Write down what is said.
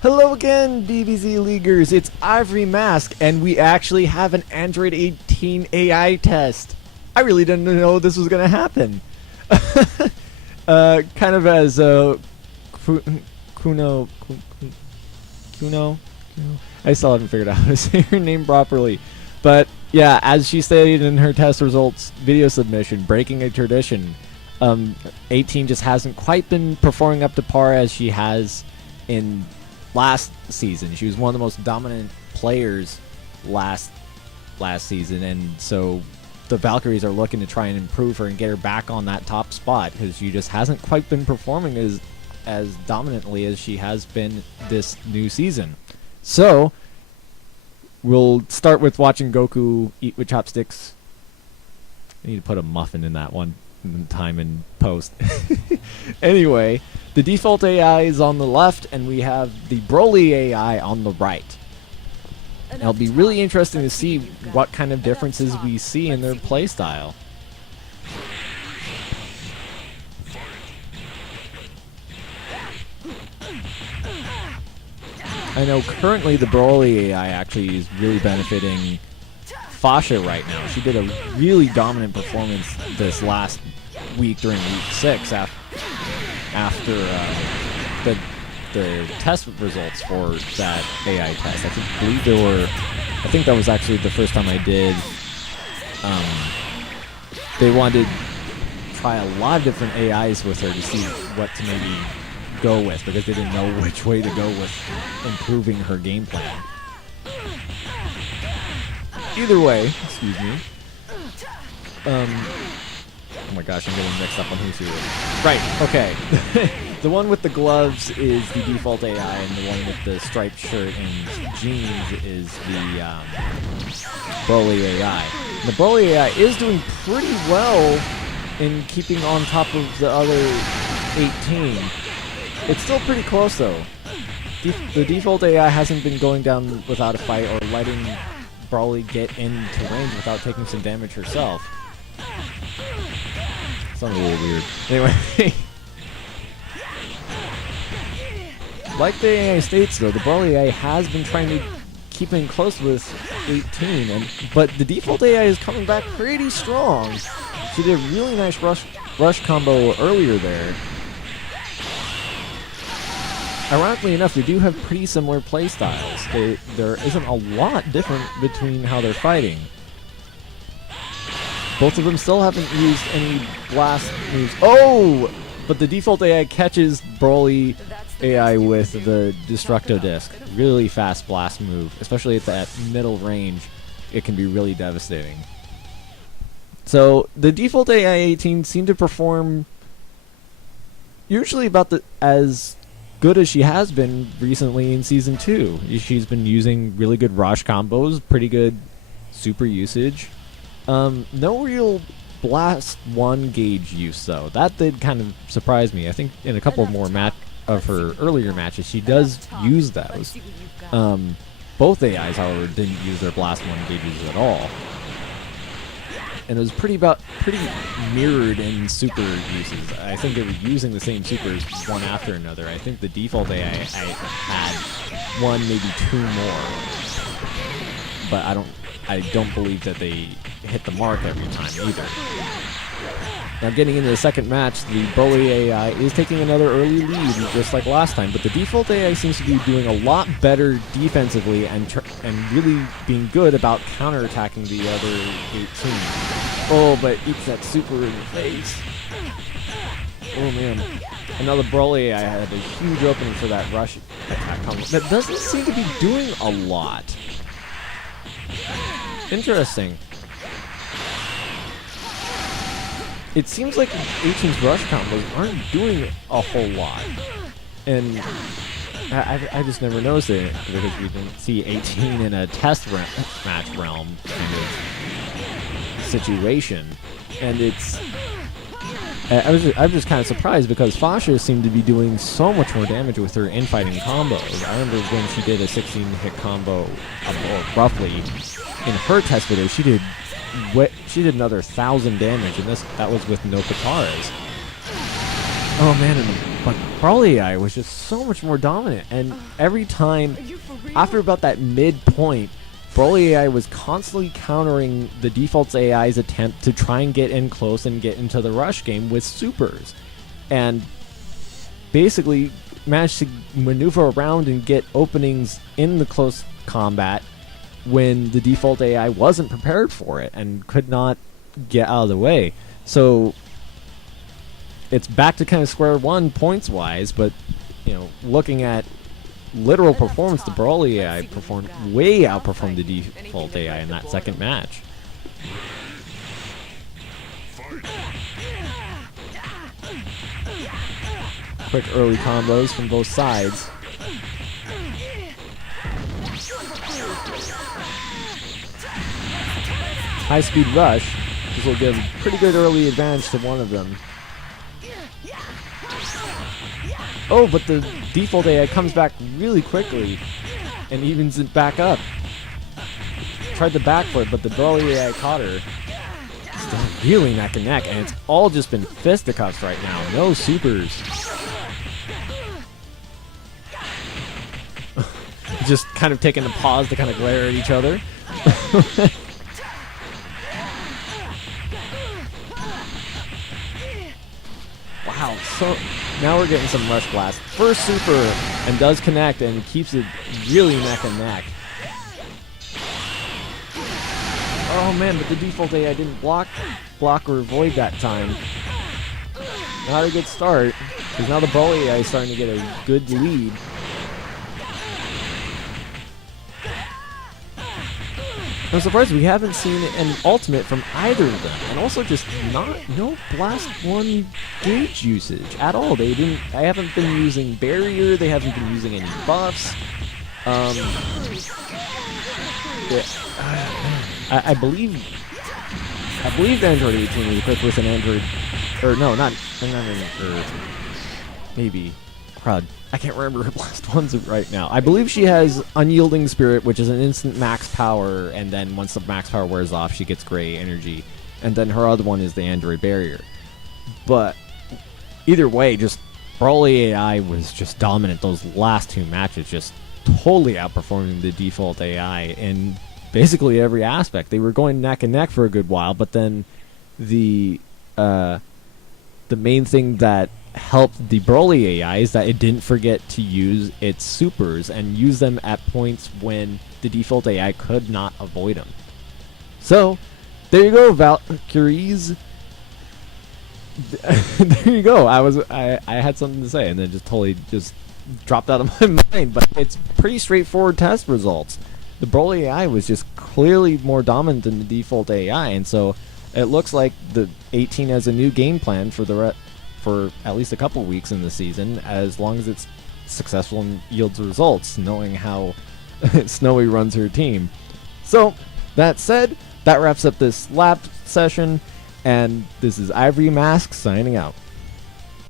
Hello again, DBZ Leaguers. It's Ivory Mask, and we actually have an Android 18 AI test. I really didn't know this was going to happen. Kind of as Kuno. I still haven't figured out how to say her name properly. But yeah, as she stated in her test results video submission, breaking a tradition, 18 just hasn't quite been performing up to par as she has in last season. She was one of the most dominant players last season, and so the Valkyries are looking to try and improve her and get her back on that top spot because she just hasn't quite been performing as dominantly as she has been this new season. So we'll start with watching Goku eat with chopsticks. I need to put a muffin in that one time in post. Anyway, the default AI is on the left, and we have the Broly AI on the right. It'll be really interesting to see what kind of differences we see in their playstyle. I know currently the Broly AI actually is really benefiting Fasha right now. She did a really dominant performance this last week during week 6 after the test results for that AI test. I think that was actually the first time I did. They wanted to try a lot of different AIs with her to see what to maybe go with because they didn't know which way to go with improving her game plan. Either way, excuse me. Oh my gosh, I'm getting mixed up on who's who. Right, okay. The one with the gloves is the default AI, and the one with the striped shirt and jeans is the Broly AI. And the Broly AI is doing pretty well in keeping on top of the other 18. It's still pretty close though. The default AI hasn't been going down without a fight or letting Broly get into range without taking some damage herself. Sounds a little weird. Anyway. Like the AI states though, the Broly AI has been trying to keep in close with 18, but the default AI is coming back pretty strong. She did a really nice rush combo earlier there. Ironically enough, they do have pretty similar playstyles. There isn't a lot different between how they're fighting. Both of them still haven't used any blast moves. Oh! But the default AI catches Broly AI with the Destructo Disc. Really fast blast move. Especially at that middle range, it can be really devastating. So, the default AI 18 seemed to perform usually about as good as she has been recently in Season 2. She's been using really good rush combos, pretty good super usage. No real Blast 1 gauge use, though. That did kind of surprise me. I think in a couple more of her earlier matches, she does use those. Both AIs, however, didn't use their Blast 1 gauges at all. And it was pretty mirrored in super uses. I think they were using the same supers one after another. I think the default AI had one, maybe two more. But I don't believe that they hit the mark every time either. Now getting into the second match, the Broly AI is taking another early lead just like last time, but the default AI seems to be doing a lot better defensively and really being good about counterattacking the other 18. Oh, but eats that super in the face. Oh man. Another Broly AI had a huge opening for that rush attack combo. That doesn't seem to be doing a lot. Interesting. It seems like 18's rush combos aren't doing a whole lot. And I just never noticed it because we didn't see 18 in a test match realm kind of situation. And I'm just kind of surprised because Fasha seemed to be doing so much more damage with her infighting combos. I remember when she did a 16-hit combo, roughly, in her test video, she did another 1,000 damage, and that was with no Kataras. Oh man, but Brawly AI was just so much more dominant, and every time after about that mid point, Broly AI was constantly countering the default's AI's attempt to try and get in close and get into the rush game with supers, and basically managed to maneuver around and get openings in the close combat when the default AI wasn't prepared for it and could not get out of the way. So it's back to kind of square one points wise, but you know, looking at literal performance, the Broly AI outperformed the default AI in that second match. Quick early combos from both sides. High speed rush. This will give a pretty good early advantage to one of them. Oh, but the default AI comes back really quickly and evens it back up. Tried the back foot, but the Broly AI caught her. Still really neck and neck, and it's all just been fisticuffs right now. No supers. Just kind of taking a pause to kind of glare at each other. Wow, so now we're getting some Rush Blast. First super, and does connect, and keeps it really neck and neck. Oh man, but the default AI didn't block or avoid that time. Not a good start, because now the Broly AI is starting to get a good lead. I'm surprised we haven't seen an ultimate from either of them, and also just no Blast 1 gauge usage at all. They haven't been using barrier. They haven't been using any buffs. I believe Android 18 was equipped with an Android, or no, not or maybe crud. I can't remember her Blast 1's right now. I believe she has Unyielding Spirit, which is an instant max power, and then once the max power wears off, she gets gray energy. And then her other one is the Android Barrier. But either way, just Broly AI was just dominant those last two matches, just totally outperforming the default AI in basically every aspect. They were going neck and neck for a good while, but then the main thing that helped the Broly AI is that it didn't forget to use its supers and use them at points when the default AI could not avoid them. So, there you go, Valkyries. There you go. I had something to say and then just totally just dropped out of my mind, but it's pretty straightforward test results. The Broly AI was just clearly more dominant than the default AI, and so it looks like the 18 has a new game plan for for at least a couple weeks in the season, as long as it's successful and yields results, knowing how Snowy runs her team. So, that said, that wraps up this lab session, and this is Ivory Mask signing out.